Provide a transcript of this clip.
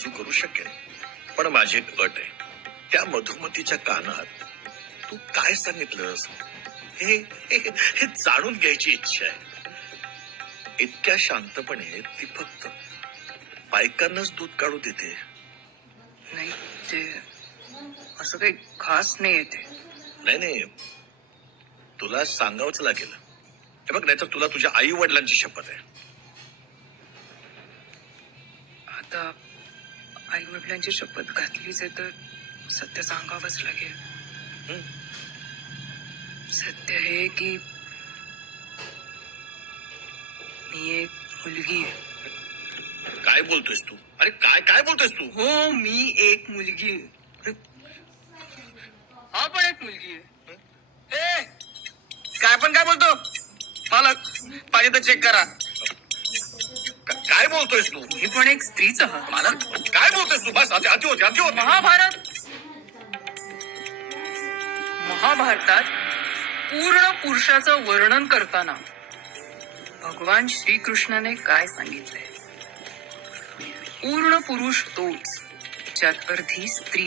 रुजू करू शकेन, पण माझी एक अट आहे. त्या मधुमतीच्या कानात तू काय सांगितलंस हे हे जाणून घ्यायची इच्छा आहे. इतक्या शांतपणे ती फक्त बायकांनाच दूध काढू देते. नाही, ते असं काही खास नाही येते. नाही, तुला सांगावंच लागेल. हे बघ, नाहीतर तुला तुझ्या आई वडिलांची शपथ आहे. आता आई वडिलांची शपथ घातलीच आहे तर सत्य सांगावंच लागेल. सत्य हे की मी एक मुलगी आहे. काय बोलतोयस तू? अरे काय काय बोलतोयस तू? हो, मी एक मुलगी आहे. हा पण एक मुलगी आहे. ए, काय बोलतो? मला पाहिजे तर चेक करा. काय बोलतोयस तू? मी पण एक स्त्रीच आहात. मला काय बोलतोयस तू? बस अति होते. महाभारतात पूर्ण पुरुषाचं वर्णन करताना भगवान श्रीकृष्णाने काय सांगितलंय? पूर्ण पुरुष तोच ज्यात अर्धी स्त्री